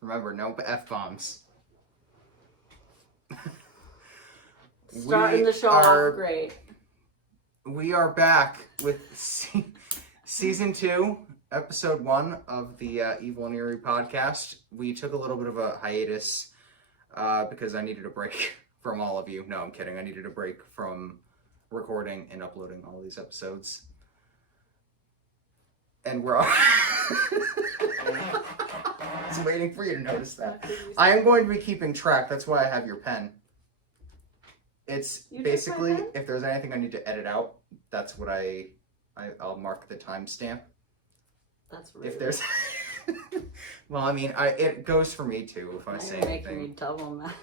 Remember, no F-bombs. Starting the show off great. We are back with Season 2, Episode 1 of the Evil and Eerie Podcast. We took a little bit of a hiatus because I needed a break from all of you. No, I'm kidding. I needed a break from recording and uploading all these episodes. And we're all... I was waiting for you to notice that. I am going to be keeping track. That's why I have your pen. It's basically, if there's anything I need to edit out, that's what I'll mark the timestamp. That's rude. If there's... Well, I mean, it goes for me too if I say anything. Making me double that.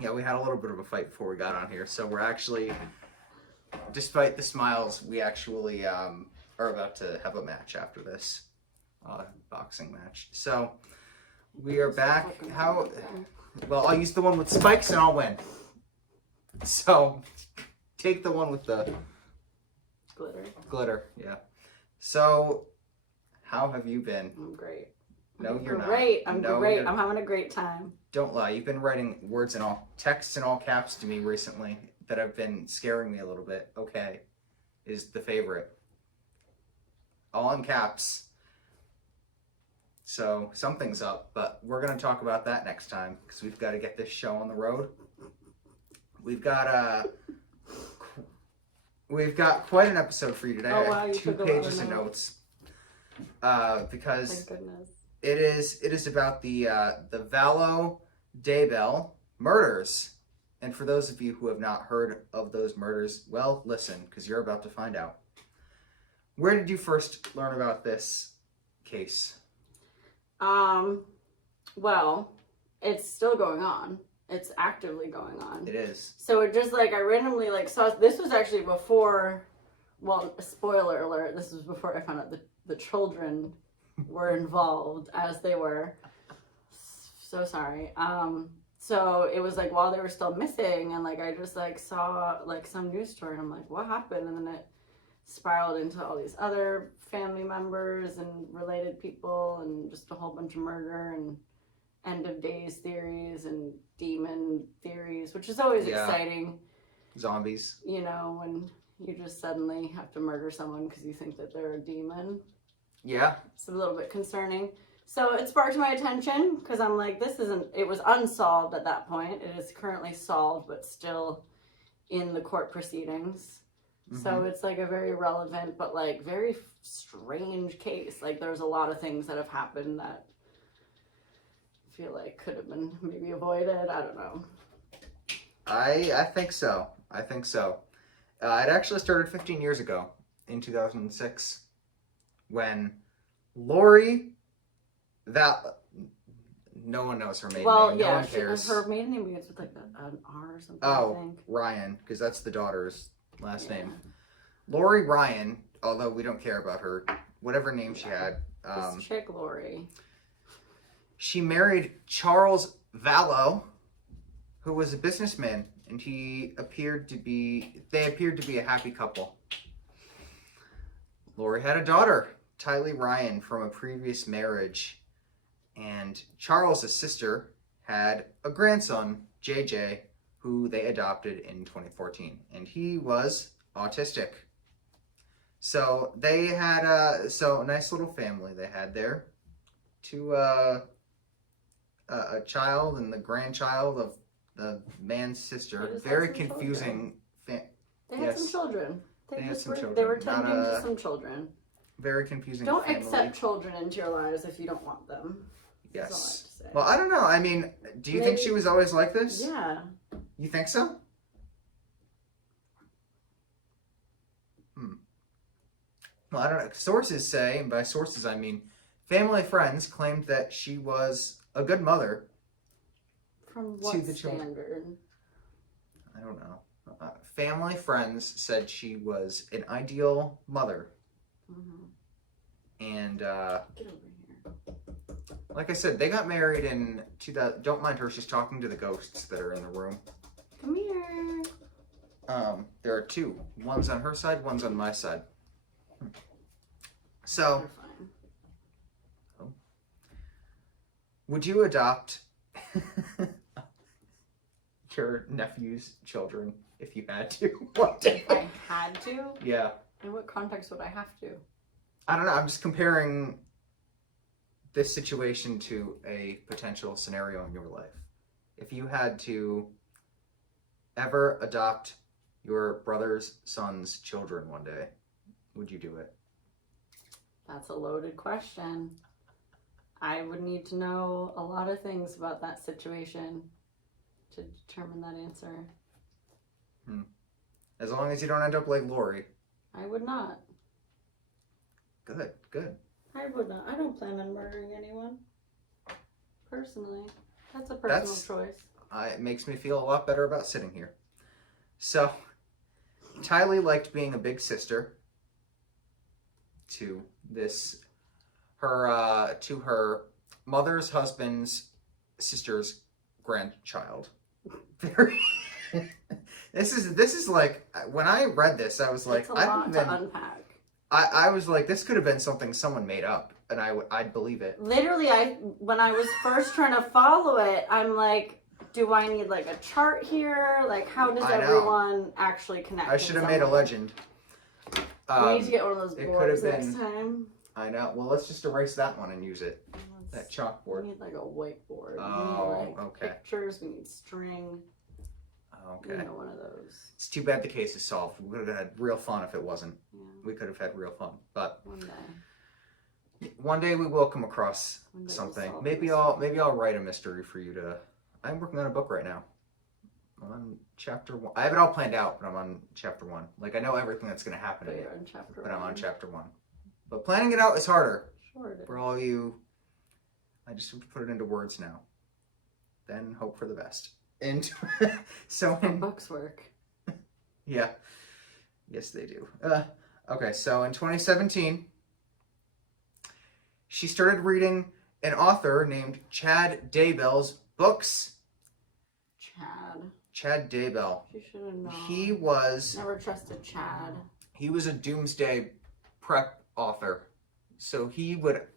Yeah, we had a little bit of a fight before we got on here, so we're actually, despite the smiles, we actually are about to have a match after this. Boxing match. So, we are back. Well, I'll use the one with spikes and I'll win. So, take the one with the... Glitter, yeah. So, how have you been? I'm great. No, you're not. Great. I'm great. I'm having a great time. Don't lie. You've been writing texts in all caps to me recently that have been scaring me a little bit. Okay. Is the favorite. All in caps. So, something's up, but we're going to talk about that next time because we've got to get this show on the road. We've got quite an episode for you today. Oh, wow, I have 2 pages of notes. Because thank goodness. It is about the Vallow Daybell murders. And for those of you who have not heard of those murders, well, listen, because you're about to find out. Where did you first learn about this case? Well, it's still going on. It's actively going on. It is. So it just I randomly saw, this was actually before, well, spoiler alert, this was before I found out the children were involved as they were. So sorry. So it was while they were still missing, and I just saw some news story, and I'm like, what happened? And then it spiraled into all these other family members and related people, and just a whole bunch of murder and end of days theories and demon theories, which is always exciting. Zombies. You know, when you just suddenly have to murder someone because you think that they're a demon. Yeah. It's a little bit concerning. So it sparked my attention because I'm like, it was unsolved at that point. It is currently solved, but still in the court proceedings. Mm-hmm. So it's a very relevant, but very strange case. There's a lot of things that have happened that I feel could have been maybe avoided. I don't know. I think so. It actually started 15 years ago in 2006 when Lori Vallow, no one knows her maiden name. No one cares. Her maiden name begins with an R or something. Oh, I think. Ryan, because that's the daughter's last name. Lori Ryan, although we don't care about her, whatever name she had. This chick Lori. She married Charles Vallow, who was a businessman, and they appeared to be a happy couple. Lori had a daughter, Tylee Ryan, from a previous marriage, and Charles' sister had a grandson, JJ, who they adopted in 2014, and he was autistic. So they had a nice little family they had there. A child and the grandchild of the man's sister. Very confusing. They had some children. They had some children. They were tending to some children. Very confusing. Don't accept children into your lives if you don't want them. Yes. That's all I have to say. Well, I don't know. I mean, do you think she was always like this? Yeah. You think so? Well, I don't know. Sources say, and by sources I mean family friends, claimed that she was a good mother. From what standard? I don't know. Family friends said she was an ideal mother. Mm-hmm. And, get over here. Like I said, they got married in 2000. Don't mind her, she's talking to the ghosts that are in the room. Come here. There are 2. One's on her side, one's on my side. So, Would you adopt your nephew's children if you had to one day? If I had to? Yeah. In what context would I have to? I don't know. I'm just comparing this situation to a potential scenario in your life. If you had to ever adopt your brother's son's children one day, would you do it? That's a loaded question. I would need to know a lot of things about that situation to determine that answer. As long as you don't end up like Lori. I would not. Good, good. I would not. I don't plan on murdering anyone. Personally. That's a personal choice. It makes me feel a lot better about sitting here. So, Tylee liked being a big sister to her mother's husband's sister's grandchild. Very. This is like, when I read this, I was like, It's a lot to unpack. I was like, this could have been something someone made up, and I'd believe it. Literally, when I was first trying to follow it, I'm like, do I need like a chart here? Like, how does everyone actually connect? I should have made a legend. We need to get one of those boards next time. I know. Well, let's just erase that one and use it. That chalkboard. We need like a whiteboard. Oh, we need, like, okay. Pictures. We need string. Okay. You know, one of those. It's too bad the case is solved. We would have had real fun if it wasn't. Yeah. We could have had real fun. But one day we will come across something. Maybe I'll write a mystery for you to. I'm working on a book right now. I'm on chapter 1. I have it all planned out, but I'm on chapter 1. Like, I know everything that's going to happen in it, but I'm on chapter 1. But planning it out is harder. Sure it is. For all you, I just have to put it into words now. Then hope for the best. And so books work. Yeah. Yes, they do. Okay, so in 2017, she started reading an author named Chad Daybell's books. Chad Daybell. She should have known. He was... Never trusted Chad. He was a doomsday prep author. So he would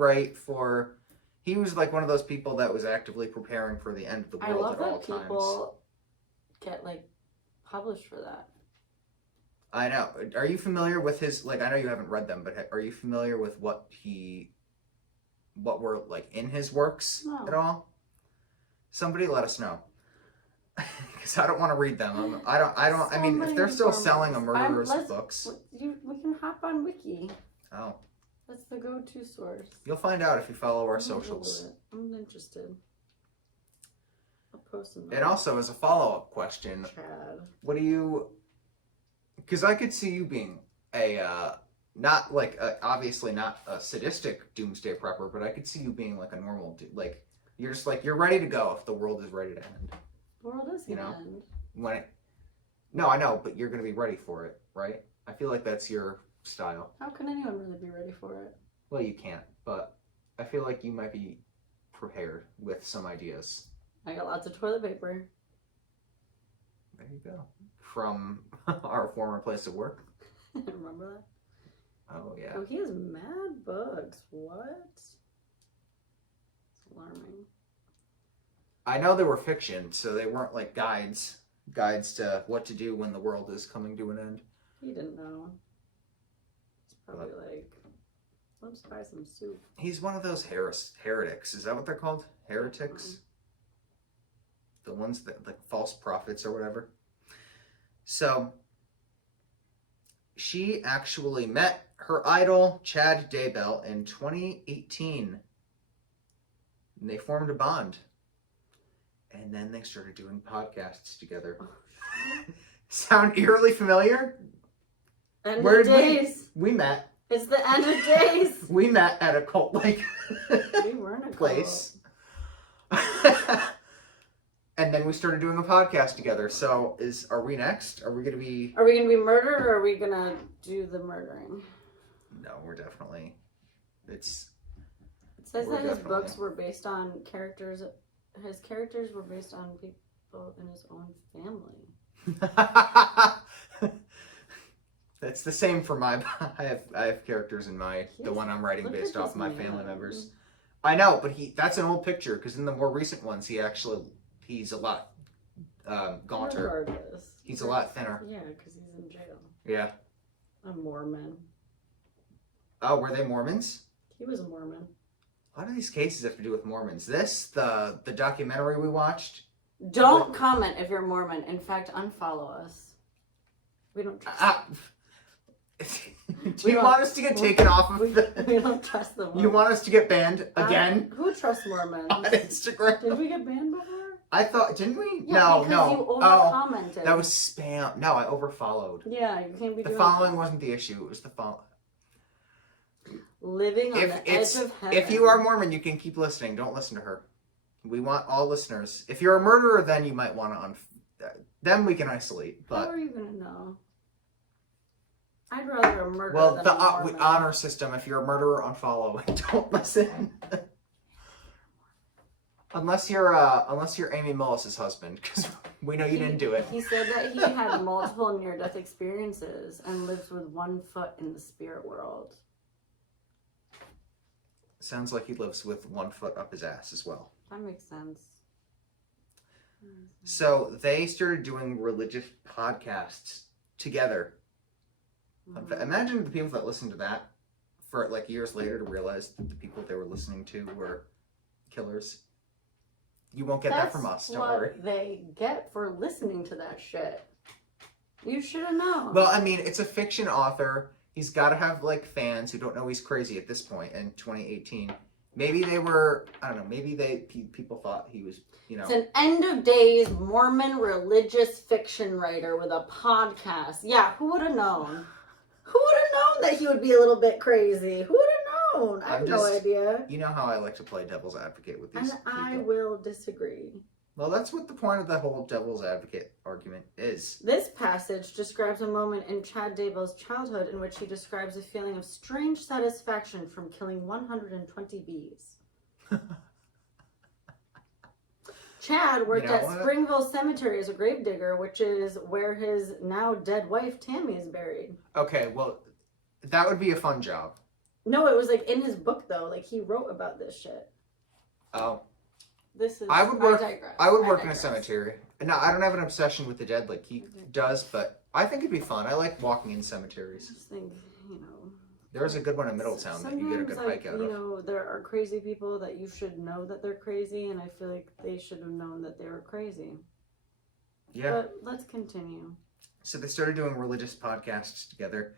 write for... He was like one of those people that was actively preparing for the end of the world at all times. I love that people get like published for that. I know. Are you familiar with his, like, I know you haven't read them, but are you familiar with what were like in his works at all? Somebody let us know. Because I don't want to read them. I mean, if they're still selling a murderer's books. We can hop on Wiki. Oh. That's the go-to source. You'll find out if you follow our socials. I'm interested. I'll post them. And also, as a follow-up question, Chad. What do you... Because I could see you being a, not like, obviously not a sadistic doomsday prepper, but I could see you being like a normal, like, you're just like, you're ready to go if the world is ready to end. The world is going to end. No, I know, but you're going to be ready for it, right? I feel like that's your style. How can anyone really be ready for it? Well, you can't, but I feel like you might be prepared with some ideas. I got lots of toilet paper. There you go. From our former place of work. Remember that? Oh, yeah. Oh, he has mad bugs. What? It's alarming. I know they were fiction, so they weren't like guides to what to do when the world is coming to an end. He didn't know. It's probably like, let's buy some soup. He's one of those heretics. Is that what they're called? Heretics? The ones that, like, false prophets or whatever. So, she actually met her idol, Chad Daybell, in 2018. And they formed a bond. And then they started doing podcasts together. Sound eerily familiar? End of days. We met? It's the end of days. We met at a cult-like we were in a place. And then we started doing a podcast together. So are we next? Are we gonna be murdered, or are we gonna do the murdering? No, we're definitely. It says that his books were based on characters. His characters were based on people in his own family. That's the same for my. I have characters in the one I'm writing based off my family members. I know, but that's an old picture, because in the more recent ones, he's a lot gaunter. Regardless. He's a lot thinner. Yeah, because he's in jail. Yeah. A Mormon. Oh, were they Mormons? He was a Mormon. What do these cases have to do with Mormons? The documentary we watched? Don't comment if you're Mormon. In fact, unfollow us. We don't trust Do you want us to get taken off of we don't trust them. You want us to get banned again? Who trusts Mormons? On Instagram? Did we get banned before? I thought, didn't we? Yeah, no. You over-commented. That was spam. No, I overfollowed. Yeah, you can't be The doing following that. wasn't the issue. It was the follow. Living on the edge of heaven. If you are Mormon, you can keep listening. Don't listen to her. We want all listeners. If you're a murderer, then you might want to then we can isolate. But how are you gonna know? I'd rather a murderer well, than the a Mormon. honor system. If you're a murderer, unfollow. Don't listen. Unless you're Amy Mullis's husband, because we know you didn't do it. He said that he had multiple near-death experiences and lives with one foot in the spirit world. Sounds like he lives with one foot up his ass as well. That makes sense. So they started doing religious podcasts together. Mm-hmm. Imagine the people that listened to that for like years later to realize that the people they were listening to were killers. You won't get that from us, don't worry. That's what they get for listening to that shit. You should have known. Well, I mean, it's a fiction author. He's got to have like fans who don't know he's crazy at this point in 2018. Maybe they were, I don't know, maybe people thought he was, you know. It's an end of days Mormon religious fiction writer with a podcast. Yeah, who would have known? Who would have known that he would be a little bit crazy? Who would have known? I have no idea. You know how I like to play devil's advocate with these people. I will disagree. Well, that's what the point of the whole devil's advocate argument is. This passage describes a moment in Chad Daybell's childhood in which he describes a feeling of strange satisfaction from killing 120 bees. Chad worked at Springville Cemetery as a gravedigger, which is where his now dead wife Tammy is buried. Okay, well, that would be a fun job. No, it was like in his book though. Like he wrote about this shit. Oh. This is. I would work digress. in a cemetery. No, I don't have an obsession with the dead like he does, but I think it'd be fun. I like walking in cemeteries. I just think, you know. There's a good one in Middletown that you get a good hike out of. You know, there are crazy people that you should know that they're crazy, and I feel like they should have known that they were crazy. Yeah. But let's continue. So they started doing religious podcasts together.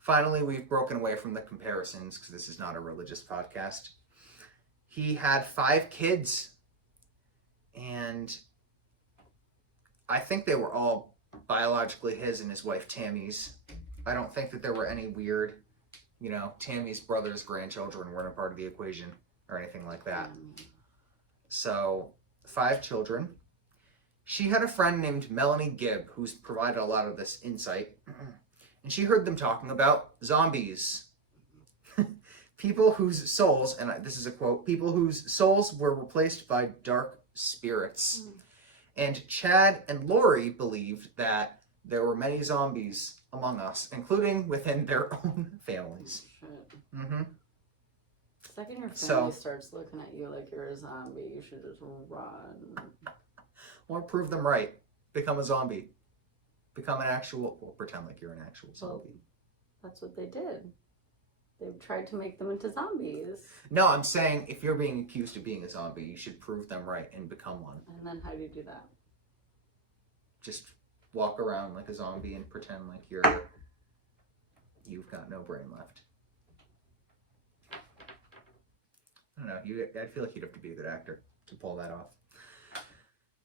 Finally, we've broken away from the comparisons because this is not a religious podcast. He had 5 kids, and I think they were all biologically his and his wife Tammy's. I don't think that there were any weird, you know, Tammy's brother's grandchildren weren't a part of the equation or anything like that. So, 5 children. She had a friend named Melanie Gibb who's provided a lot of this insight, and she heard them talking about zombies. People whose souls, and this is a quote, people whose souls were replaced by dark spirits. And Chad and Lori believed that there were many zombies among us, including within their own families. The second your family starts looking at you like you're a zombie, you should just run. Or prove them right. Become a zombie. Become an actual, or pretend like you're an actual zombie. Well, that's what they did. They tried to make them into zombies. No, I'm saying if you're being accused of being a zombie, you should prove them right and become one. And then how do you do that? Just walk around like a zombie and pretend like you've got no brain left. I don't know. I feel like you'd have to be a good actor to pull that off.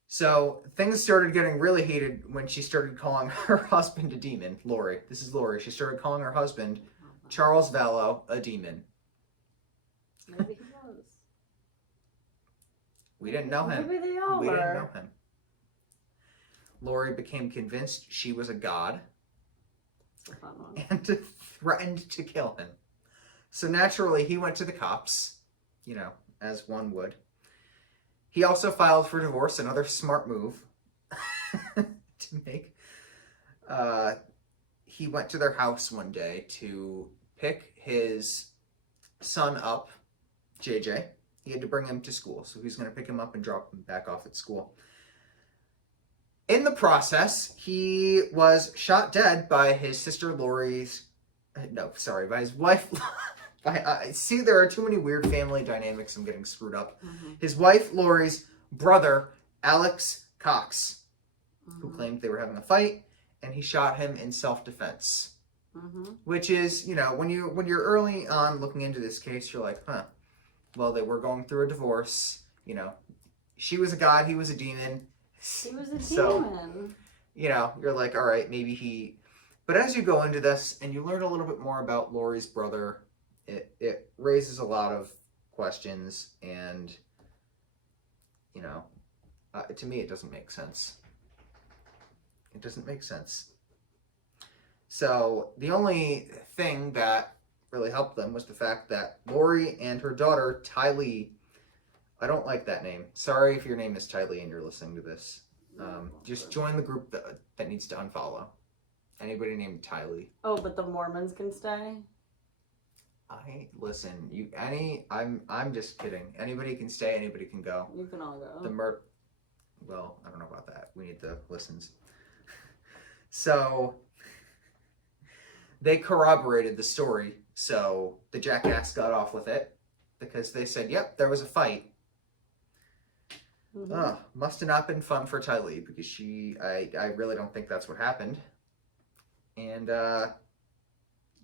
So things started getting really heated when she started calling her husband a demon. Lori. This is Lori. She started calling her husband, Charles Vallow, a demon. Maybe he was. We didn't know him. Maybe they all were. We didn't know him. Lori became convinced she was a god. That's a fun one. And threatened to kill him. So naturally, he went to the cops, you know, as one would. He also filed for divorce, another smart move to make. He went to their house one day to pick his son up JJ. He had to bring him to school, so he's going to pick him up and drop him back off at school. In the process, he was shot dead by his sister Lori's... by his wife... see, there are too many weird family dynamics. I'm getting screwed up. Mm-hmm. His wife Lori's brother, Alex Cox, who claimed they were having a fight, and he shot him in self-defense. Which is, when you're early on looking into this case, you're like, well, they were going through a divorce. She was a god, he was a demon. He was a demon. You're like, all right, maybe he... But as you go into this and you learn a little bit more about Lori's brother, it raises a lot of questions, and, to me, it doesn't make sense. It doesn't make sense. So the only thing that really helped them was the fact that Lori and her daughter, Tylee, I don't like that name. Sorry if your name is Tylee and you're listening to this. Just join the group that needs to unfollow. Anybody named Tylee. Oh, but the Mormons can stay? I'm just kidding. Anybody can stay, anybody can go. You can all go. Well, I don't know about that. We need the listens. So... They corroborated the story, so the jackass got off with it because they said, yep, there was a fight. Must have not been fun for Tylee because I really don't think that's what happened. And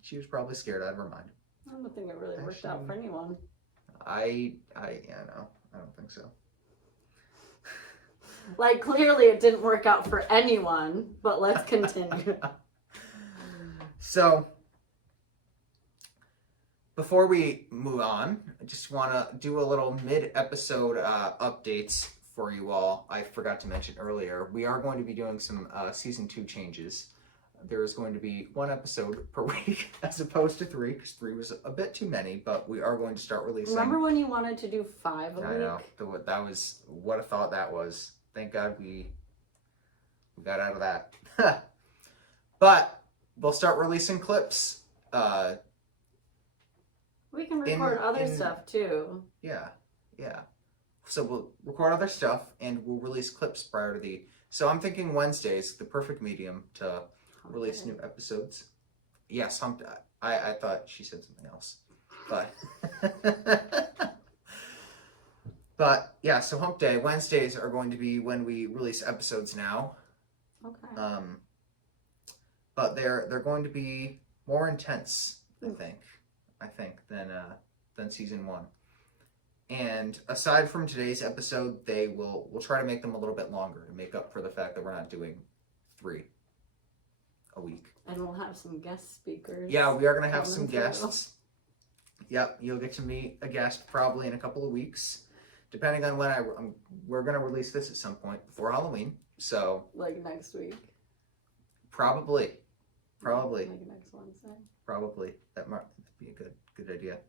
she was probably scared out of her mind. I don't think it really worked out for anyone. I know. I don't think so. Like, clearly it didn't work out for anyone, but let's continue. So, before we move on, I just want to do a little mid-episode updates for you all. I forgot to mention earlier, we are going to be doing some Season 2 changes. There is going to be 1 episode per week as opposed to 3, because 3 was a bit too many, but we are going to start releasing... Remember when you wanted to do 5 a week? I know. That was... What a thought that was. Thank God we got out of that. But... We'll start releasing clips. We can record other stuff too. Yeah. So we'll record other stuff and we'll release clips prior to the... So I'm thinking Wednesdays, the perfect medium to release new episodes. Yes, hump day. I thought she said something else. But yeah, so hump day. Wednesdays are going to be when we release episodes now. Okay. But they're going to be more intense, I think, than season 1. And aside from today's episode, we'll try to make them a little bit longer to make up for the fact that we're not doing 3 a week. And we'll have some guest speakers. Yeah, we are going to have some guests. Yep, you'll get to meet a guest probably in a couple of weeks, depending on when we're going to release this at some point before Halloween. So like next week. Probably. Like next Wednesday. Probably. That might be a good idea.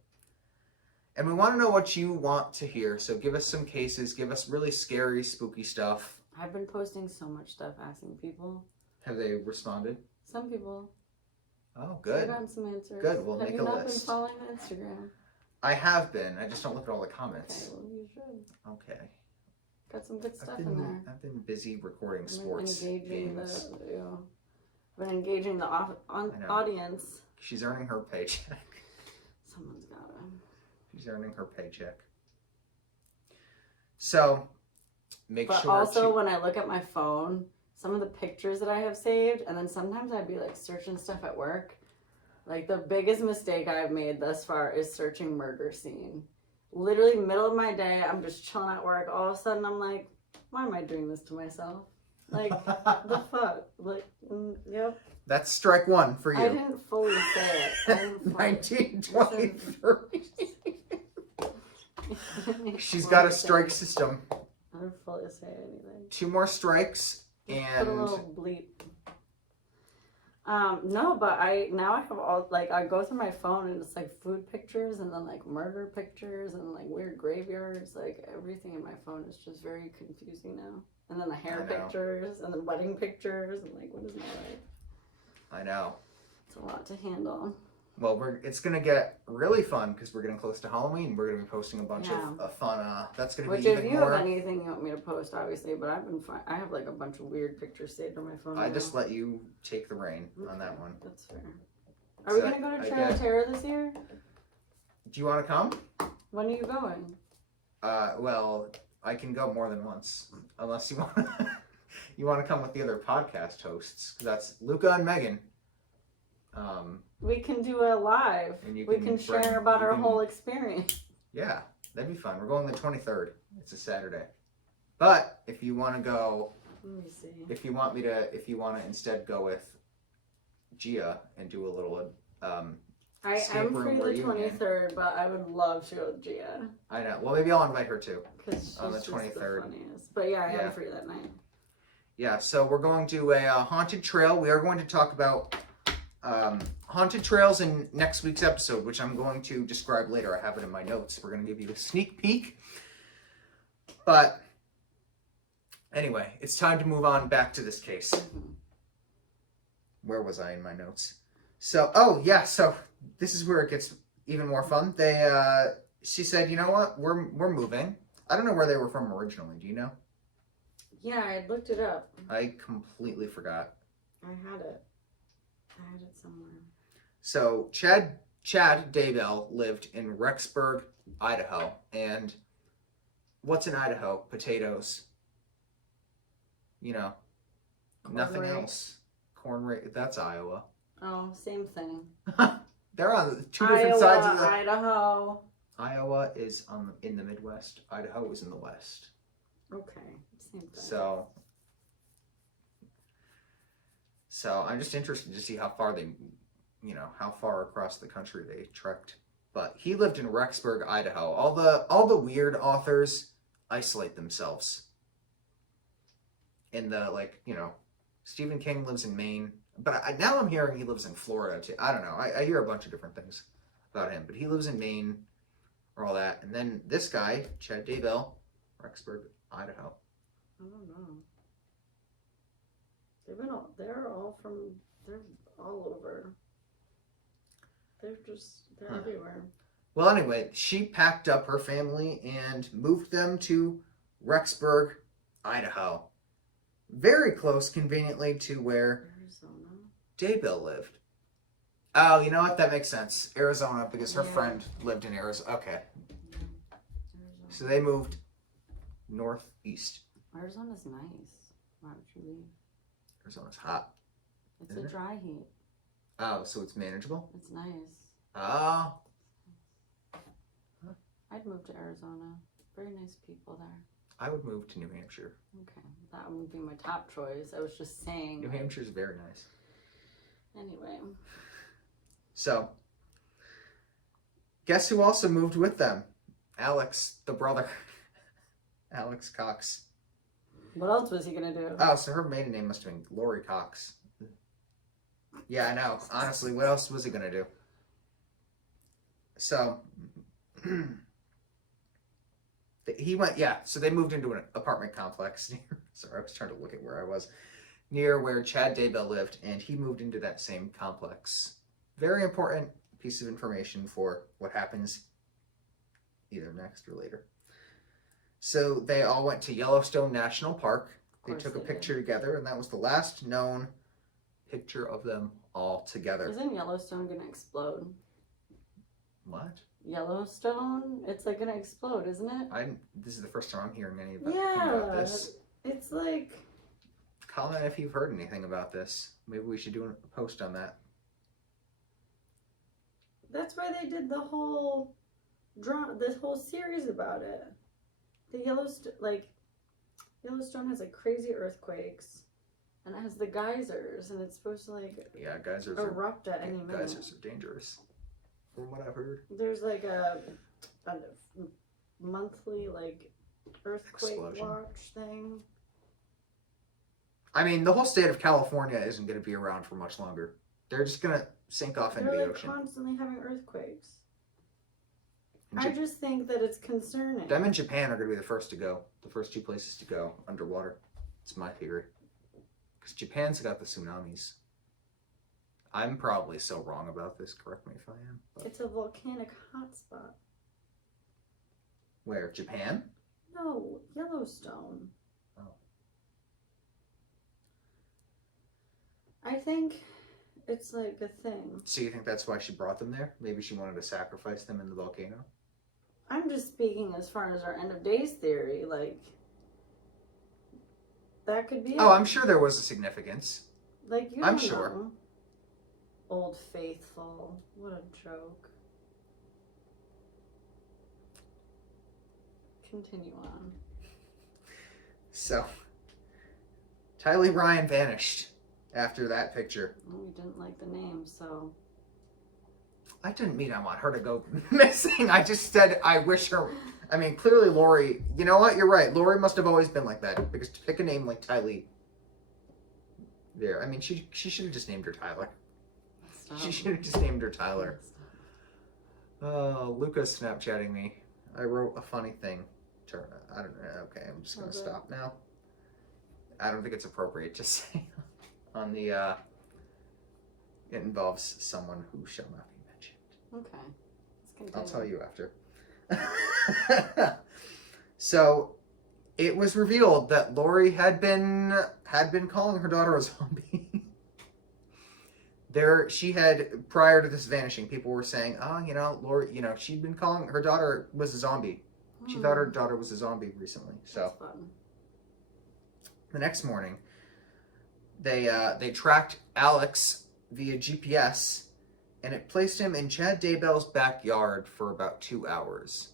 And we want to know what you want to hear. So give us some cases. Give us really scary, spooky stuff. I've been posting so much stuff asking people. Have they responded? Some people. Oh, good. I've gotten some answers. Good. We'll make a list. Have you not been following my Instagram? I have been. I just don't look at all the comments. Okay, well, you should. Okay. Got some good stuff in there. I've been busy recording sports engaging games. Been engaging the audience. She's earning her paycheck. Someone's got to. She's earning her paycheck. So, But also, when I look at my phone, some of the pictures that I have saved, and then sometimes I'd be like searching stuff at work. Like, the biggest mistake I've made thus far is searching murder scene. Literally, middle of my day, I'm just chilling at work. All of a sudden, I'm like, why am I doing this to myself? Like, the fuck? Like, yep. That's strike 1 for you. I didn't fully say it. 1923. She's got a strike system. I didn't fully say anything. 2 more strikes and... Put a little bleep. No, but I have all, like, I go through my phone and it's like food pictures and then like murder pictures and like weird graveyards. Like, everything in my phone is just very confusing now. And then the hair pictures and the wedding pictures and like, what is my life? I know. It's a lot to handle. Well, it's gonna get really fun because we're getting close to Halloween. We're gonna be posting a bunch Yeah. of fun. That's gonna Which, be if even you more. have anything you want me to post, obviously, but I've been fine. I have like a bunch of weird pictures saved on my phone. I now. just let you take the reign on that one. That's fair. Are we gonna go to Trail of Terror this year? Do you want to come? When are you going? Well, I can go more than once, unless you want. You want to come with the other podcast hosts? That's Luca and Megan. We can do it live. We can share about our whole experience. Yeah, that'd be fun. We're going the 23rd. It's a Saturday. But if you want to go, let me see. If you want to instead go with Gia and do a little I am free the 23rd, but I would love to go with Gia. I know. Well, maybe I'll invite her too. Because on the she's 23rd. the funniest. But yeah, I am free that night. Yeah, so we're going to a haunted trail. We are going to talk about haunted trails in next week's episode, which I'm going to describe later. I have it in my notes. We're going to give you a sneak peek. But anyway, it's time to move on back to this case. Mm-hmm. Where was I in my notes? So this is where it gets even more fun. She said, you know what? We're moving. I don't know where they were from originally. Do you know? Yeah, I looked it up. I completely forgot. I had it somewhere. So Chad Daybell lived in Rexburg, Idaho, and what's in Idaho? Potatoes. Nothing else. Corn. That's Iowa. Oh, same thing. They're on two different sides of the. Idaho. Iowa is in the Midwest. Idaho is in the West. Okay, same thing. So I'm just interested to see how far how far across the country they trekked. But he lived in Rexburg, Idaho. All the weird authors isolate themselves. In the Stephen King lives in Maine, but now I'm hearing he lives in Florida too. I don't know. I hear a bunch of different things about him, but he lives in Maine, or all that. And then this guy, Chad Daybell, Rexburg, Idaho. I don't know. They're all over. They're everywhere. Well, anyway, she packed up her family and moved them to Rexburg, Idaho. Very close, conveniently, to where Arizona. Daybell lived. Oh, you know what? That makes sense. Arizona, because her friend lived in Arizona. Okay. Arizona. So they moved northeast. Arizona's nice. Why would you leave? Arizona's hot. It's a dry heat. Oh, so it's manageable? It's nice. Oh. I'd move to Arizona. Very nice people there. I would move to New Hampshire. Okay, that would be my top choice. I was just saying. New Hampshire's very nice. Anyway. So, guess who also moved with them? Alex, the brother. Alex Cox. What else was he going to do? Oh, so her maiden name must have been Lori Cox. Yeah, I know. Honestly, what else was he going to do? So, so they moved into an apartment complex near, sorry, I was trying to look at where I was, near where Chad Daybell lived, and he moved into that same complex. Very important piece of information for what happens either next or later. So they all went to Yellowstone National Park. They took a picture together, and that was the last known picture of them all together. Isn't Yellowstone going to explode? What? Yellowstone? It's like going to explode, isn't it? This is the first time I'm hearing about this. It's like... Comment if you've heard anything about this. Maybe we should do a post on that. That's why they did the whole this whole series about it. The Yellowstone has like crazy earthquakes, and it has the geysers, and it's supposed to geysers erupt at any minute. Geysers are dangerous, from what I've heard. There's like a monthly earthquake explosion watch thing. I mean, the whole state of California isn't going to be around for much longer. They're just going to sink off into the ocean. They're constantly having earthquakes. I just think that it's concerning. Them and Japan are going to be the first to go. The first two places to go underwater. It's my theory. Because Japan's got the tsunamis. I'm probably so wrong about this. Correct me if I am. But... It's a volcanic hotspot. Where? Japan? No, Yellowstone. Oh. I think it's like a thing. So you think that's why she brought them there? Maybe she wanted to sacrifice them in the volcano? I'm just speaking as far as our end of days theory. Like, that could be Oh, it. I'm sure there was a significance. Like, you I'm don't sure. know. Old Faithful. What a joke. Continue on. So, Tylee Ryan vanished after that picture. Well, we didn't like the name, so... I didn't mean I want her to go missing. I just said I wish her... I mean, clearly Lori... You know what? You're right. Lori must have always been like that. Because to pick a name like Tylee... There. I mean, she should have just named her Tyler. Stop. She should have just named her Tyler. Oh, Luca's Snapchatting me. I wrote a funny thing. I don't know. Okay, I'm just going to stop now. I don't think it's appropriate to say on the... It involves someone who shall not be mentioned. Okay. Let's continue. I'll tell you after. So, it was revealed that Lori had been calling her daughter a zombie. She had, prior to this vanishing, people were saying, Lori, she'd been calling her daughter was a zombie. She thought her daughter was a zombie recently. So, That's fun. the next morning, they tracked Alex via GPS, and it placed him in Chad Daybell's backyard for about 2 hours.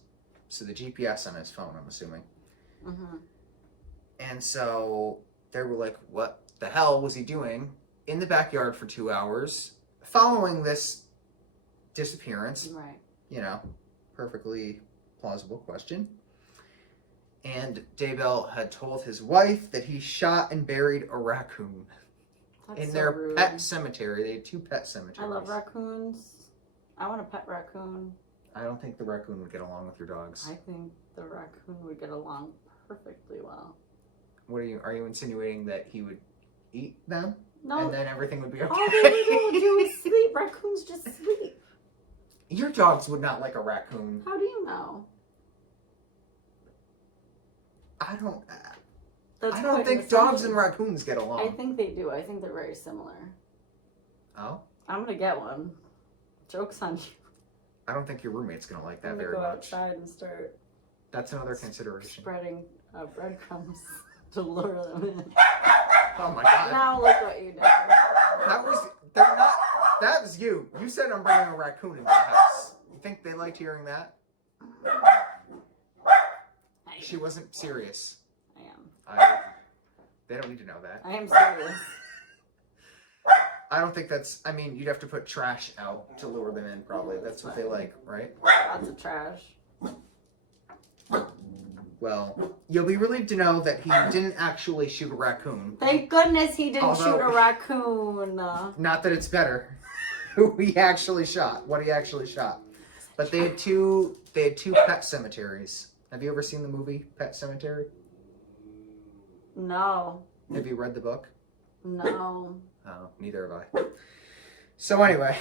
So the GPS on his phone, I'm assuming. Mm-hmm. And so they were like, what the hell was he doing in the backyard for 2 hours following this disappearance? Right. Perfectly plausible question. And Daybell had told his wife that he shot and buried a raccoon That's in so their rude. pet cemetery. They had 2 pet cemeteries. I love raccoons. I want a pet raccoon. I don't think the raccoon would get along with your dogs. I think the raccoon would get along perfectly well. Are you insinuating that he would eat them? No. And then everything would be okay? All they would do is sleep. Raccoons just sleep. Your dogs would not like a raccoon. How do you know? I don't That's I don't quite think an dogs assumption. and raccoons get along. I think they do. I think they're very similar. Oh? I'm gonna get one. Joke's on you. I don't think your roommate's going to like that I'm gonna very go much. outside and start That's another consideration. spreading breadcrumbs to lure them in. Oh my god. Now look what you did. That was you. You said I'm bringing a raccoon into the house. You think they liked hearing that? She wasn't serious. I am. They don't need to know that. I am serious. I don't think you'd have to put trash out to lure them in, probably. That's what they like, right? Lots of trash. Well, you'll be relieved to know that he didn't actually shoot a raccoon. Thank goodness he didn't Although- shoot a raccoon. Not that it's better what he actually shot. But they had two pet cemeteries. Have you ever seen the movie Pet Cemetery? No. Have you read the book? No. Oh, neither have I. So anyway,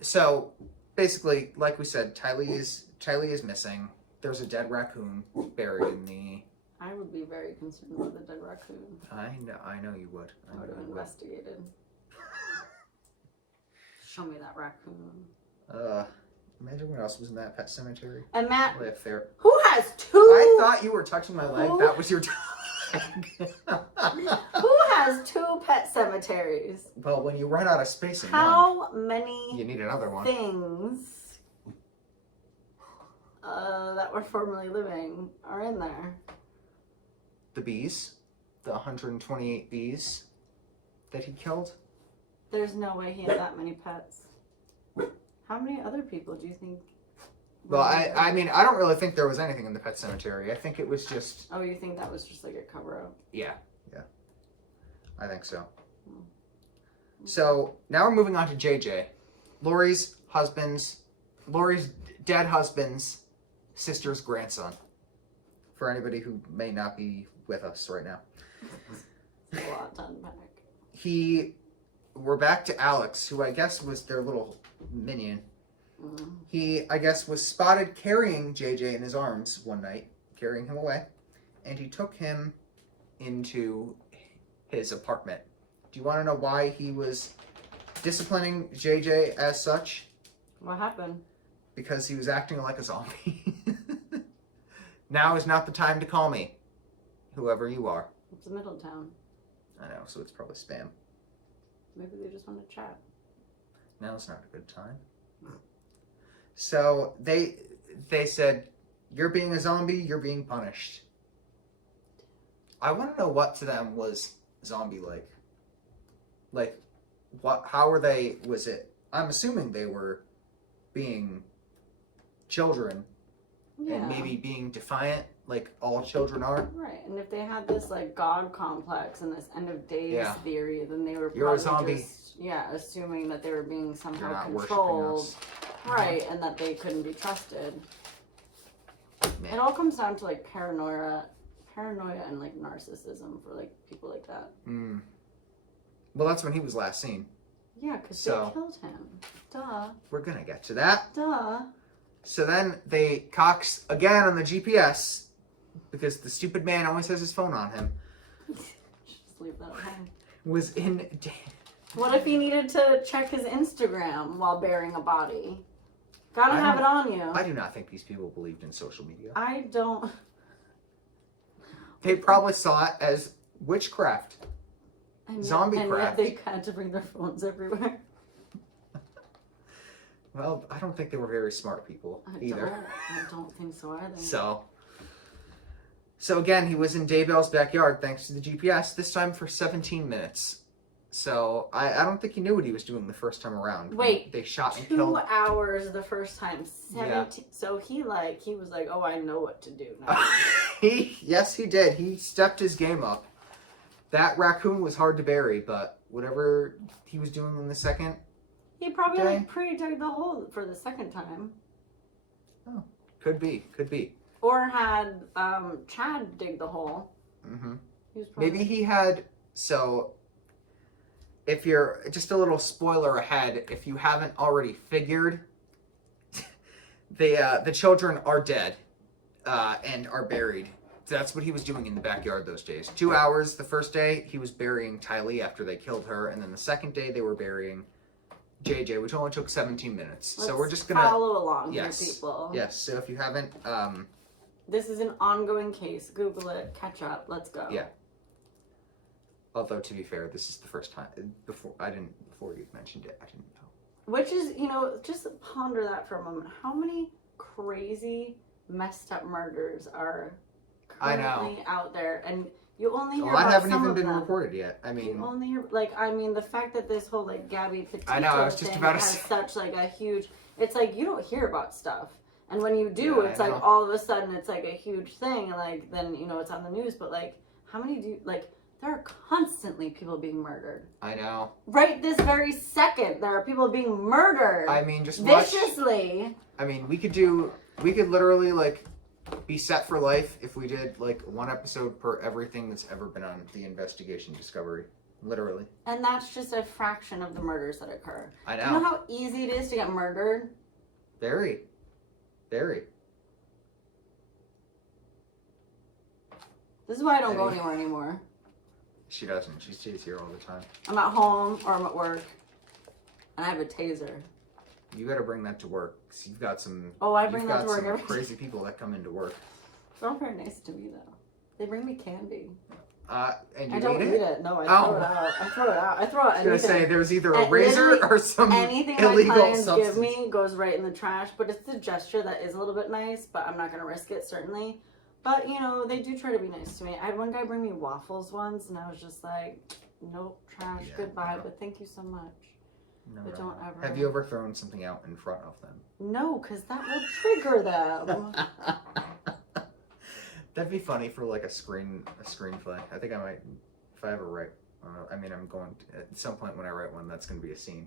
so basically, like we said, Tylee is missing. There's a dead raccoon buried in the. I would be very concerned with a dead raccoon. I know you would. I would have investigated. Show me that raccoon. Imagine what else was in that pet cemetery. And Matt, Really fair. who has 2? I thought you were touching my leg. Who? That was your dog. Who has 2 pet cemeteries? Well, when you run out of space in one, How many you need another one. things that were formerly living are in there? The bees, the 128 bees that he killed. There's no way he had that many pets. How many other people do you think? Well, I mean, I don't really think there was anything in the pet cemetery. I think it was just... Oh, you think that was just like a cover-up? Yeah. I think so. So, now we're moving on to JJ. Lori's dead husband's sister's grandson. For anybody who may not be with us right now. It's a lot to unpack. we're back to Alex, who I guess was their little minion. He, I guess, was spotted carrying JJ in his arms one night, carrying him away, and he took him into his apartment. Do you want to know why he was disciplining JJ as such? What happened? Because he was acting like a zombie. Now is not the time to call me, whoever you are. It's Middletown. I know, so it's probably spam. Maybe they just want to chat. Now's not a good time. So they said, you're being a zombie, you're being punished. I want to know what to them was zombie-like. Like, how were they, was it, I'm assuming they were being children and maybe being defiant, like all children are. Right, and if they had this like God complex and this end of days theory, then they were You're a probably zombie. just assuming that they were being somehow You're not controlled, worshiping us. right, and that they couldn't be trusted. Man. It all comes down to like paranoia and like narcissism for like people like that. Well, that's when he was last seen. Yeah, because they killed him. Duh. We're gonna get to that. Duh. So then they cox again on the GPS because the stupid man always has his phone on him. Just leave that at home. Was in. What if he needed to check his Instagram while burying a body? Gotta have it on you. I do not think these people believed in social media. I don't. They probably saw it as witchcraft. Zombie and craft. Yet they had to bring their phones everywhere. Well, I don't think they were very smart people either. I don't think so either. So again, he was in Daybell's backyard thanks to the GPS, this time for 17 minutes. So I don't think he knew what he was doing the first time around. Wait, they shot and 2 killed. hours the first time. 17. So he was like, oh, I know what to do now. Yes, he did. He stepped his game up. That raccoon was hard to bury, but whatever he was doing in the second. He probably like pre-dug the hole for the second time. Oh, could be. Or had Chad dig the hole. Mm-hmm. Probably... Maybe he had. So, if you're just a little spoiler ahead, if you haven't already figured, the children are dead and are buried. That's what he was doing in the backyard those days. 2 hours the first day, he was burying Tylee after they killed her, and then the second day they were burying JJ, which only took 17 minutes. So we're just gonna follow along here, people. Yes. So if you haven't, this is an ongoing case. Google it. Catch up. Let's go. Yeah. Although to be fair, this is the first time before you mentioned it, I didn't know. Which is, just ponder that for a moment. How many crazy, messed up murders are currently out there, and you only hear about haven't some even of been them. Reported yet. I mean, you only hear the fact that this whole like Gabby Petito thing has such like a huge. It's like you don't hear about stuff, and when you do, it's like all of a sudden it's like a huge thing, and like then it's on the news. But like, how many do like? There are constantly people being murdered. I know. Right this very second, there are people being murdered. I mean, just viciously. I mean, we could literally like be set for life if we did like one episode per everything that's ever been on the Investigation Discovery. Literally. And that's just a fraction of the murders that occur. I know. Do you know how easy it is to get murdered? Very. Very. This is why I don't go anywhere anymore. She doesn't. She stays here all the time. I'm at home or I'm at work. And I have a taser. You gotta bring that to work. Cause you've got some. Oh, I bring that to work every every crazy people that come into work. They're all very nice to me though. They bring me candy. And you I don't eat it. No, I throw it out. I throw it out. I throw out anything. I was gonna say there's either a razor or some anything illegal my clients substance. give me goes right in the trash. But it's a gesture that is a little bit nice. But I'm not gonna risk it certainly. But they do try to be nice to me. I had one guy bring me waffles once, and I was just like, nope, trash, goodbye. No. But thank you so much. No, but don't ever. Have you ever thrown something out in front of them? No, because that will trigger them. That'd be funny for like a screenplay. I think I might, if I ever write. I mean, I'm going to, at some point when I write one, that's going to be a scene.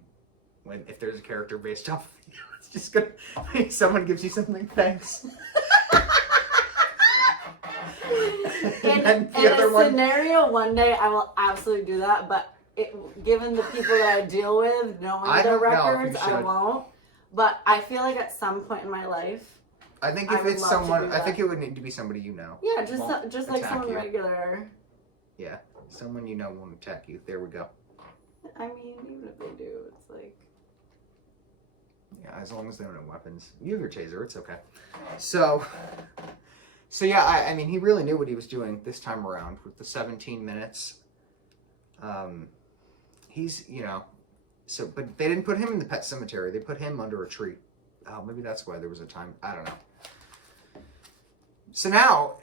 If there's a character based off, it's just gonna. Someone gives you something. Thanks. In a scenario, one day I will absolutely do that, but given the people that I deal with, knowing I their don't know if records, you I should. won't. But I feel like at some point in my life, I think I if would it's love to someone, do I think that. it would need to be somebody you know. yeah, Won't just like attack someone you. regular. Yeah, someone you know won't attack you. There we go. I mean, even if they do, it's like. Yeah, as long as they don't have weapons. You have your taser, it's okay. So yeah, I mean, he really knew what he was doing this time around with the 17 minutes. He's, so, but they didn't put him in the pet cemetery. They put him under a tree. Oh, maybe that's why there was a time. I don't know. So now,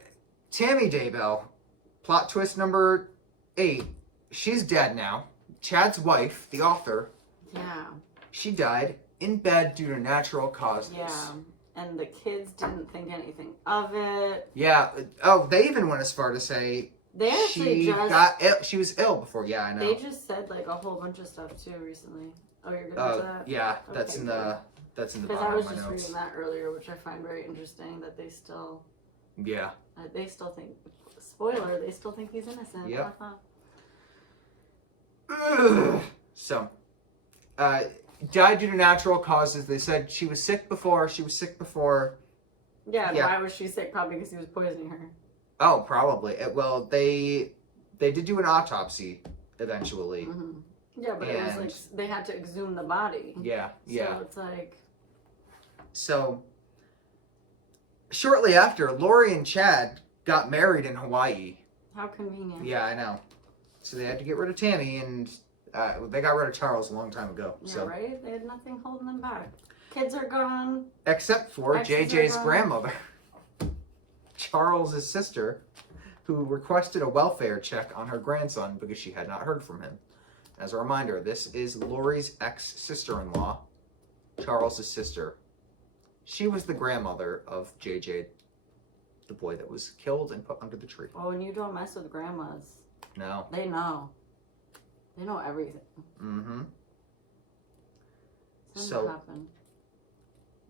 Tammy Daybell, plot twist number 8. She's dead now. Chad's wife, the author, Yeah. she died in bed due to natural causes. Yeah. And the kids didn't think anything of it. Yeah. Oh, they even went as far to say They actually she just. got ill. She was ill before. Yeah, I know. They just said like a whole bunch of stuff too recently. Oh, you're good with that? Yeah, that's Okay, in good. the Because bottom I was of my just notes. reading that earlier, which I find very interesting that they still Yeah. think. Spoiler: they still think he's innocent. Yep. Uh-huh. So, died due to natural causes. They said she was sick before. Yeah. Yeah. Why was she sick? Probably because he was poisoning her. Oh, probably. Well, they did do an autopsy eventually. Mm-hmm. Yeah, but it was like they had to exhume the body. Yeah. So it's like. So, shortly after, Lori and Chad got married in Hawaii. How convenient. Yeah, I know. So they had to get rid of Tammy, and they got rid of Charles a long time ago. Yeah, So right? They had nothing holding them back. Kids are gone. except for Exes are JJ's gone. grandmother, Charles's sister, who requested a welfare check on her grandson because she had not heard from him. As a reminder, this is Lori's ex-sister-in-law, Charles's sister. She was the grandmother of JJ, the boy that was killed and put under the tree. Oh, and you don't mess with grandmas. No. They know. They know everything. Mm-hmm. Something So- happened.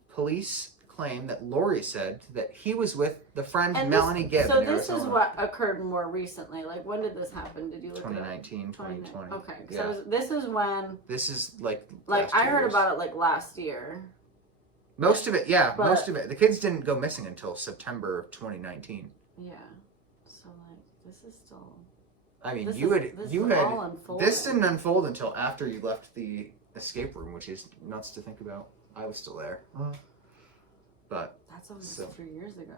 Police claim that Lori said that he was with the friend And Melanie Gibb So in this Arizona. is what occurred more recently. Like, when did this happen? Did you look at 2019, 2020. Okay, Yeah. so this is when, This is like like, I heard about it like last year. most of it. Yeah, But- most of it. The kids didn't go missing until September of 2019. Yeah. So like, this is still. I mean, This you is, had this you is had all unfolding. this didn't unfold until after you left the escape room, which is nuts to think about. I was still there, but That's almost So- 3 years ago.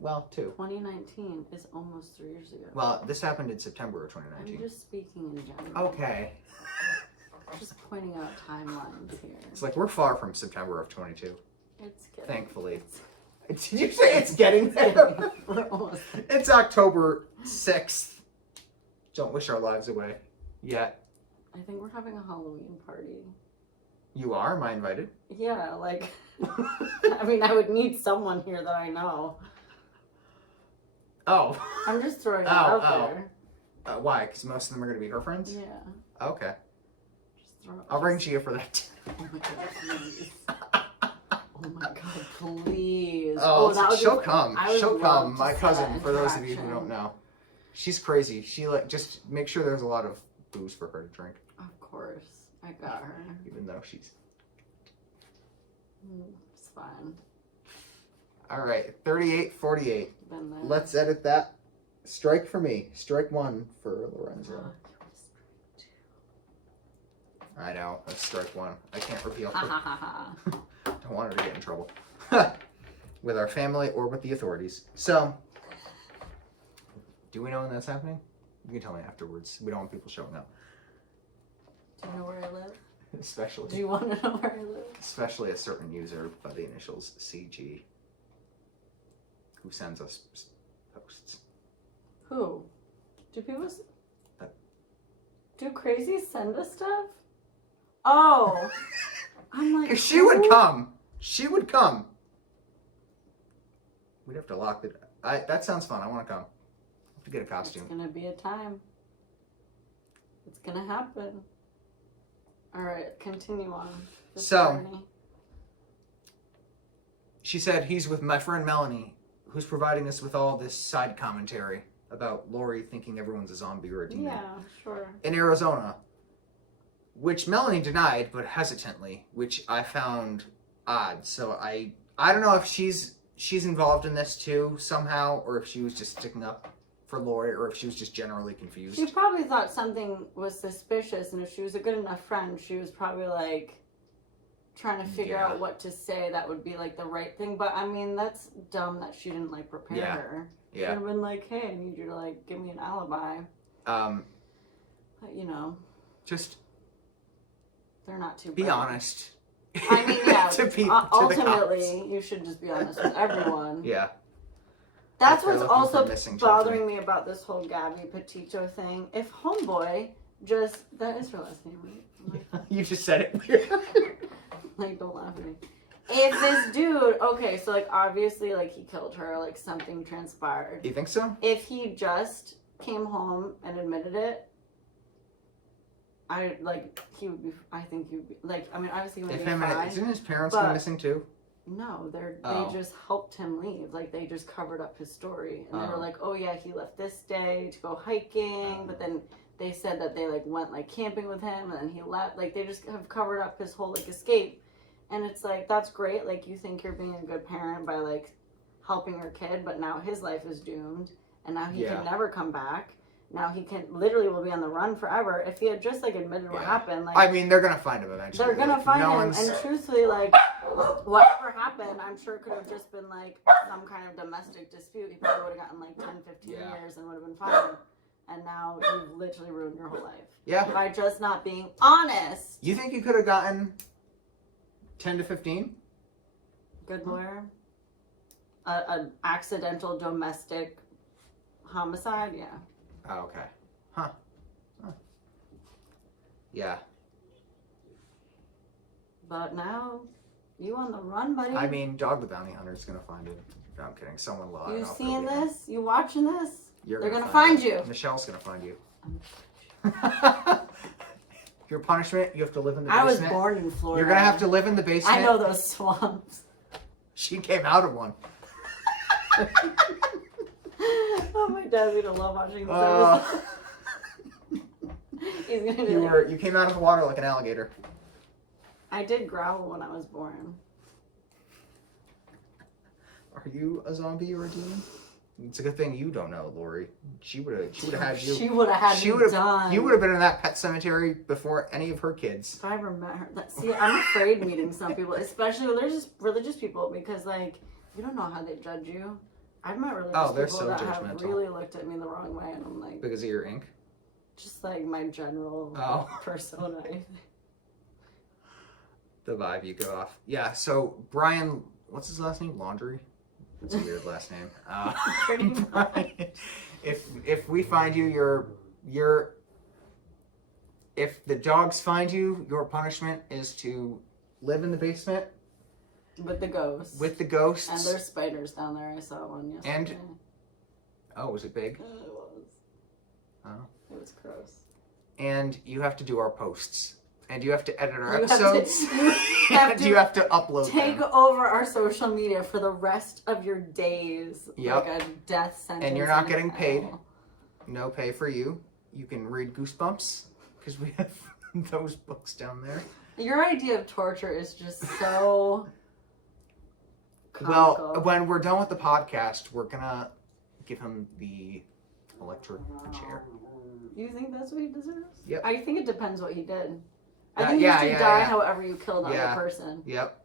well, 2. 2019 is almost 3 years ago. Well, this happened in September of I'm 2019. just speaking in general. Okay, Just pointing out timelines here. it's like we're far from September of 22. It's getting. Thankfully. It's Did you say it's getting there? getting. We're almost. It's October 6th. Don't wish our lives away yet. I think we're having a Halloween party. You are? Am I invited? Yeah, like. I mean, I would need someone here that I know. Oh. I'm just throwing it Oh, out oh. there. Why? Because most of them are going to be her friends? Yeah. Okay. Just throw it. I'll ring Gia for that. Oh my god, please. Oh my god, please. Oh, that would she'll be- come. I would She'll love come. to My see cousin, that for those of you who interaction. don't know. She's crazy. She just make sure there's a lot of booze for her to drink, Of course. I got her. even though she's... It's fine. All right, 38-48. Been there. Let's edit that. Strike for me. Strike 1 for Lorenzo. I know. That's strike 1. I can't repeal. Ha ha ha ha. Don't want her to get in trouble. With our family or with the authorities. So, do we know when that's happening? You can tell me afterwards. We don't want people showing up. Do you know where I live? Do Especially you want to know where I live? a certain user by the initials CG who sends us posts. Who? Do people... Uh, Do crazies send us stuff? Oh! I'm like, If she would who? come. She would come. We'd have to lock it. That sounds fun. I want to come. Have to get a It's costume. gonna be a time. It's gonna happen. Alright, continue on. This So- journey. She said he's with my friend Melanie, who's providing us with all this side commentary about Lori thinking everyone's a zombie or a demon. Yeah, sure. In Arizona, which Melanie denied, but hesitantly, which I found odd. So I don't know if she's involved in this too somehow, or if she was just sticking up for Lori, or if she was just generally confused. She probably thought something was suspicious, and if she was a good enough friend, she was probably like trying to figure out what to say that would be like the right thing. But I mean, that's dumb that she didn't like prepare her. She would have been like, hey, I need you to like give me an alibi. But you know, just they're not too be bright. honest. I mean, yeah. Ultimately, you should just be honest with everyone. Yeah. That's what's also bothering me about this whole Gabby Petito thing. If Homeboy that is her last name, right? You just said it weird. Like, don't laugh at me. If this dude, okay, so like obviously like he killed her, like something transpired. You think so? If he just came home and admitted it, I think he would be like, I mean, obviously he would be fine. Isn't his parents go missing too? No, they just helped him leave. Like, they just covered up his story. And they were like, oh yeah, he left this day to go hiking, but then they said that they like went like camping with him, and then he left. Like, they just have covered up his whole like escape. And it's like, that's great. Like, you think you're being a good parent by like helping your kid, but now his life is doomed, and now he can never come back. Now he will be on the run forever. If he had just like admitted what happened, like, I mean, they're gonna find him eventually. They're gonna find him, and truthfully, like, whatever happened, I'm sure it could have just been like some kind of domestic dispute. He probably would have gotten like 10, 15 years and would have been fine. And now you've literally ruined your whole life. Yeah. By just not being honest. You think you could have gotten 10 to 15? Good lawyer. An accidental domestic homicide, yeah. Oh, okay. Huh. Yeah. But now, you on the run, buddy. I mean, Dog the Bounty Hunter is gonna find it. No, I'm kidding. Someone will. You seeing this? You watching this? They're gonna find you. Michelle's gonna find you. Your punishment, you have to live in the basement. basement. I was born in Florida. You're gonna have to live in the basement. I know those swamps. She came out of one. Oh, my dad's gonna love watching this. He's gonna do You came out of the water like an alligator. I did growl when I was born. Are you a zombie or a demon? It's a good thing you don't know, Lori. She would have had you. She would have had you done. You would have been in that pet cemetery before any of her kids. If I ever met her, see, I'm afraid meeting some people, especially religious people, because like you don't know how they judge you. I've met religious people that have really looked at me the wrong way, and I'm like, because of your ink? Just like my general persona. The vibe you go off. Yeah. So Brian, what's his last name? Laundry. That's a weird last name. Brian, if we find you, if the dogs find you, your punishment is to live in the basement with the ghosts. And there's spiders down there. I saw one yesterday. And was it big? It was. Oh. It was gross. And you have to do our posts. And you have to edit our episodes. You have to upload Take over our social media for the rest of your days. Yep. Like a death sentence. And you're not getting paid. No pay for you. You can read Goosebumps, because we have those books down there. Your idea of torture is just so comical. Well, when we're done with the podcast, we're going to give him the electric chair. You think that's what he deserves? Yep. I think it depends what he did. I think you should die however you killed another person. Yep.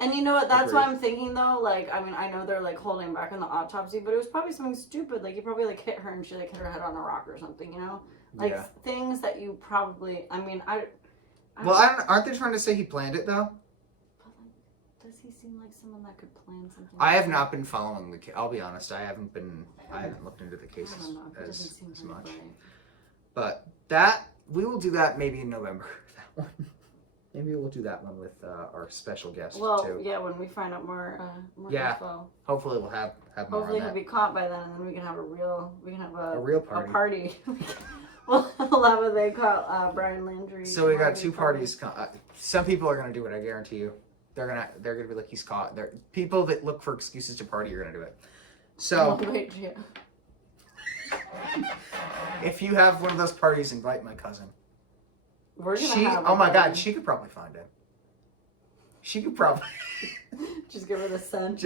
And you know what? That's why I'm thinking though. Like, I mean, I know they're like holding back on the autopsy, but it was probably something stupid. Like, he probably like hit her and she like hit her head on a rock or something. You know, like things that you probably. I mean, aren't they trying to say he planned it though? But like, does he seem like someone that could plan something? I have not been following the case. I'll be honest. I haven't looked into the cases as much. Right. But we will do that maybe in November. Maybe we'll do that one with our special guest too. Well, yeah, when we find out more info. Hopefully we'll have more. Hopefully he'll be caught by then, and then we can have a real party. We'll have what they call Brian Landry. So we got two parties. Some people are gonna do it. I guarantee you. They're gonna be like, he's caught. People that look for excuses to party are gonna do it. So. If you have one of those parties, invite my cousin. We're gonna have oh my a god, she could probably find him. She could probably just give her the scent.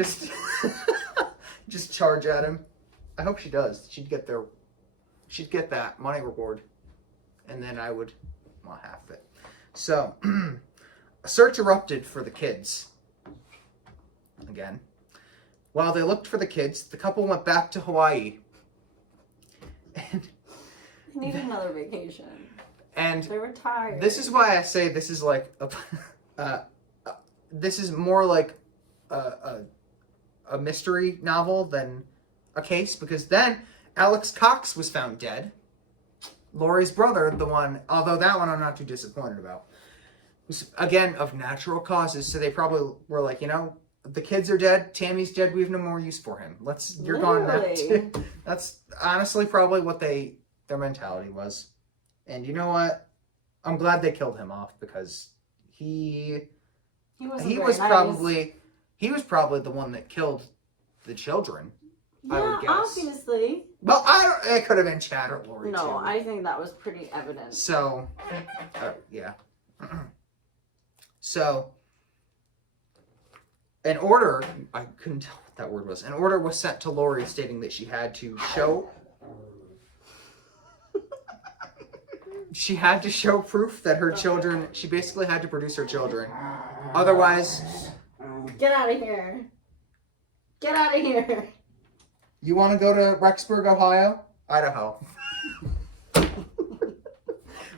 just charge at him. I hope she does. She'd get that money reward. And then I would want half of it. So, a search erupted for the kids. Again. While they looked for the kids, the couple went back to Hawaii. And they needed another vacation. And they were tired. This is why I say this is like this is more like a mystery novel than a case, because then Alex Cox was found dead. Lori's brother, the one, although that one I'm not too disappointed about, was again of natural causes. So they probably were like, the kids are dead, Tammy's dead, we have no more use for him. You're gone now. That's honestly probably what their mentality was. And you know what? I'm glad they killed him off, because he was probably the one that killed the children. Yeah, I would guess. obviously. Well, it could have been Chad or Lori too. No, I think that was pretty evident. So, yeah. So, an order, I couldn't tell what that word was. An order was sent to Lori stating that she had to show proof that her children, she basically had to produce her children. Otherwise, get out of here. Get out of here. You want to go to Rexburg, Ohio? Idaho.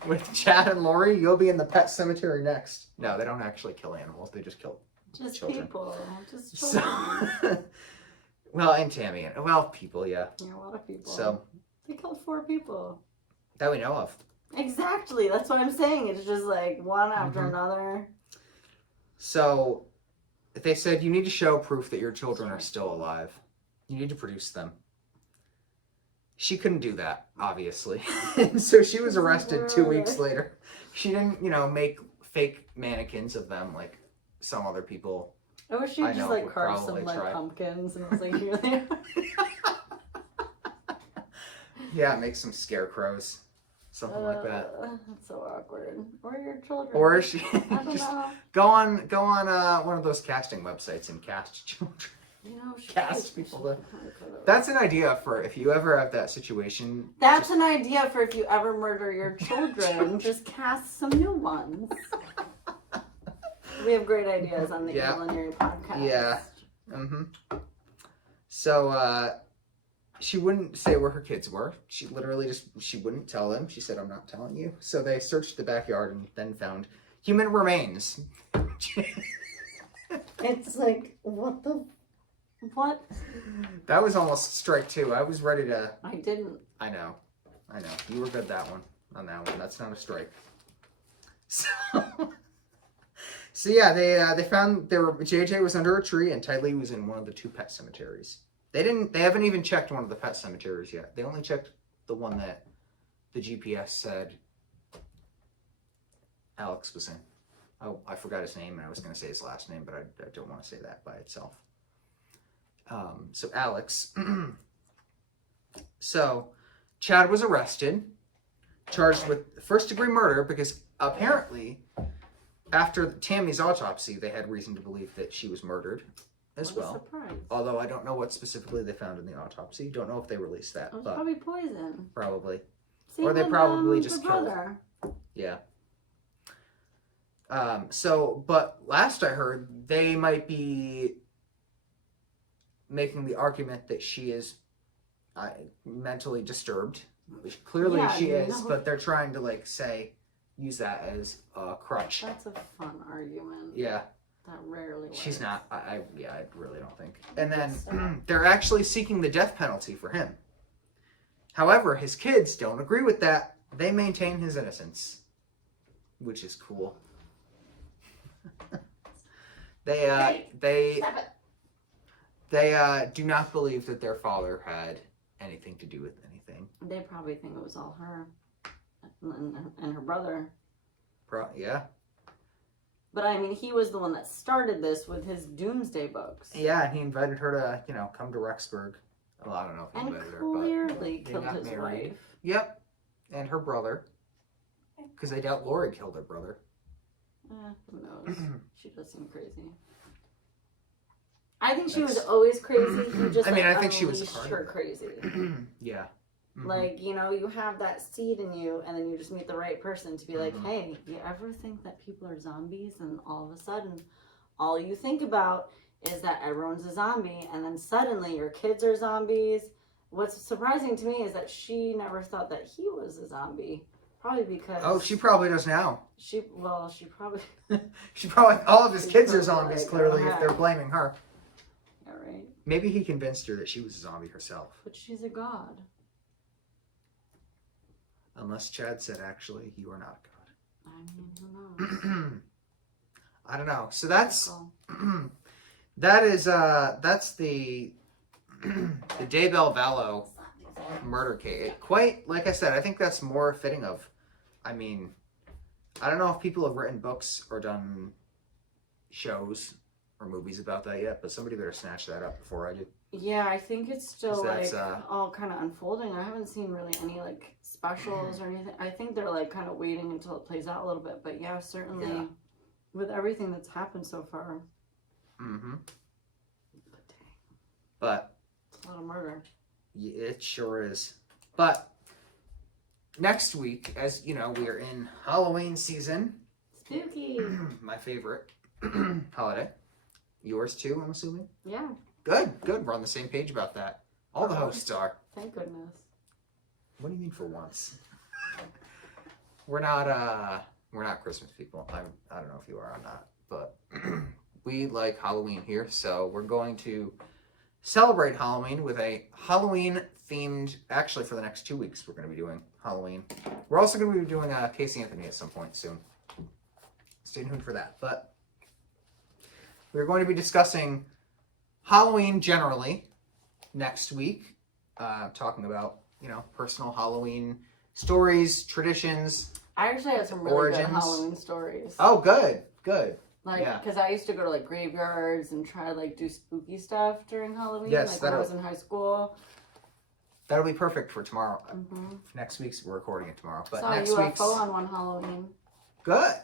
With Chad and Lori, you'll be in the pet cemetery next. No, they don't actually kill animals. They just kill children. People. Just children. So, well, and Tammy. Well, people, yeah. Yeah, a lot of people. So they killed 4 people. That we know of. Exactly. That's what I'm saying. It's just like one after another. So they said you need to show proof that your children are still alive. You need to produce them. She couldn't do that, obviously. And so she was arrested 2 weeks later. She didn't, make fake mannequins of them like some other people. I wish she just like carved some like pumpkins and it was like, here they are. Yeah, make some scarecrows. Something like that. That's so awkward. Or your children. Or she just go on one of those casting websites and cast children. Cast people. That's an idea for if you ever have that situation. That's an idea for if you ever murder your children. Just cast some new ones. We have great ideas on the Evil and Eerie Podcast. Yeah. So she wouldn't say where her kids were. She literally she wouldn't tell them. She said, "I'm not telling you." So they searched the backyard and then found human remains. It's like, what? That was almost strike 2. I was ready to... I didn't. I know. You were good on that one. That's not a strike. So yeah, they found JJ was under a tree and Ty Lee was in one of the 2 pet cemeteries. They haven't even checked one of the pet cemeteries yet. They only checked the one that the GPS said Alex was in. Oh, I forgot his name and I was going to say his last name, but I don't want to say that by itself. So Alex. So Chad was arrested, charged with first-degree murder because apparently after Tammy's autopsy, they had reason to believe that she was murdered as well. Surprise. Although I don't know what specifically they found in the autopsy. Don't know if they released that. It was but probably poison. Probably. Or they probably just killed her. Yeah. But last I heard, they might be making the argument that she is mentally disturbed, which clearly she is, but they're trying to use that as a crutch. That's a fun argument. Yeah. That rarely works. She's not. I really don't think. And then they're actually seeking the death penalty for him. However, his kids don't agree with that. They maintain his innocence, which is cool. They do not believe that their father had anything to do with anything. They probably think it was all her and her brother. Yeah. But I mean, he was the one that started this with his doomsday books. Yeah, and he invited her to, come to Rexburg. Well, I don't know if he And invited her, but clearly they killed got his married. wife. Yep, and her brother. Because I doubt Lori killed her brother. Who knows? She does seem crazy. I think she was That's- always crazy. He just, I mean, like, I think she was a unleashed part her of it. crazy. Yeah. Mhm. Like, you know, you have that seed in you, and then you just meet the right person to be like, Mhm. hey, you ever think that people are zombies, and all of a sudden, all you think about is that everyone's a zombie, and then suddenly your kids are zombies. What's surprising to me is that she never thought that he was a zombie. Probably because... Oh, she probably does now. She probably... She probably, all of his She's kids are probably zombies, like, clearly, oh, if they're heck. blaming her. Yeah, right. Maybe he convinced her that she was a zombie herself. But she's a god. Unless Chad said, actually, you are not a I mean, who knows? god. I don't know. So that's, all. that's the Daybell Vallow murder case. Quite, like I said, I think that's more fitting of, I mean, I don't know if people have written books or done shows or movies about that yet, but somebody better snatch that up before I do. Yeah, I think it's still That's, like all kind of unfolding. I haven't seen really any like specials or anything. I think they're like kind of waiting until it plays out a little bit. But yeah, certainly Yeah. with everything that's happened so far. Mm-hmm. But dang, But it's a lot of murder. it sure is. But next week, as you know, we are in Halloween season. Spooky. My favorite holiday. Yours too, I'm assuming? Yeah, Good. We're on the same page about that. All the hosts are. thank goodness. What do you mean for once? We're not Christmas people. I don't know if you are or not, but we like Halloween here, so we're going to celebrate Halloween with a Halloween themed. Actually, for the next 2 weeks, we're going to be doing Halloween. We're also going to be doing Casey Anthony at some point soon. Stay tuned for that. But we're going to be discussing Halloween generally next week, talking about, you know, personal Halloween stories, traditions. I actually have some really Origins. good Halloween stories. Oh, good. Like, yeah. because I used to go to like graveyards and try to like do spooky stuff during Halloween. Yes, like when I that'll- was in high school. That'll be perfect for tomorrow. Mm-hmm. Next week's, we're recording it tomorrow. But Saw a next UFO week's... on one Halloween. Good.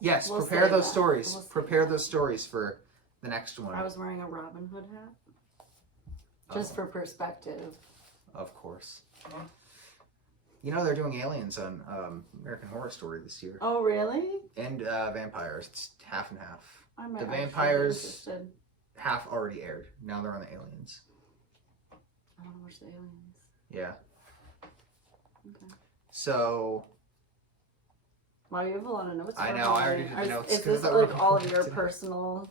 Yes, We'll prepare save those that. stories. We'll save Prepare that. those stories for the next one. I was wearing a Robin Hood hat. Just for perspective. Of course. You know, they're doing aliens on American Horror Story this year. Oh, really? And vampires. It's half and half. I might The actually be vampires- interested. Half already aired. Now they're on the aliens. I want to watch the aliens. Yeah. Okay. So, Wow, you have a lot of notes. I for know, I already Halloween. did the notes, Is 'cause this I like wrote all of them your today. personal?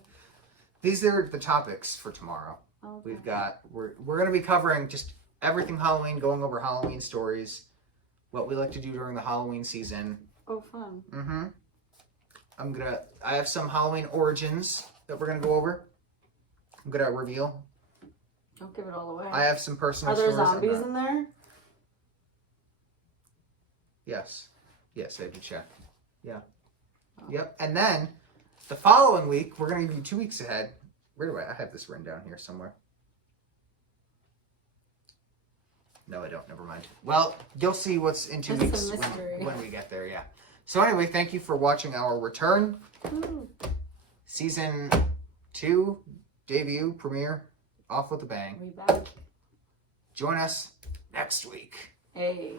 these are the topics for tomorrow. Okay. We've got, we're going to be covering just everything Halloween, going over Halloween stories, what we like to do during the Halloween season. Oh, fun. Mm-hmm. I have some Halloween origins that we're going to go over. I'm going to reveal. Don't give it all away. I have some personal Are there stories. zombies in there? Yes. Yes, I did check. Yeah. Oh. Yep. And then the following week, we're going to give you 2 weeks ahead. Where do I have this written down here somewhere? No, I don't. Never mind. Well, you'll see what's in 2 It's a weeks mystery. when we get there. Yeah. So anyway, thank you for watching our return. Ooh. Season 2 debut premiere. Off with a bang. We back. Join us next week. Hey.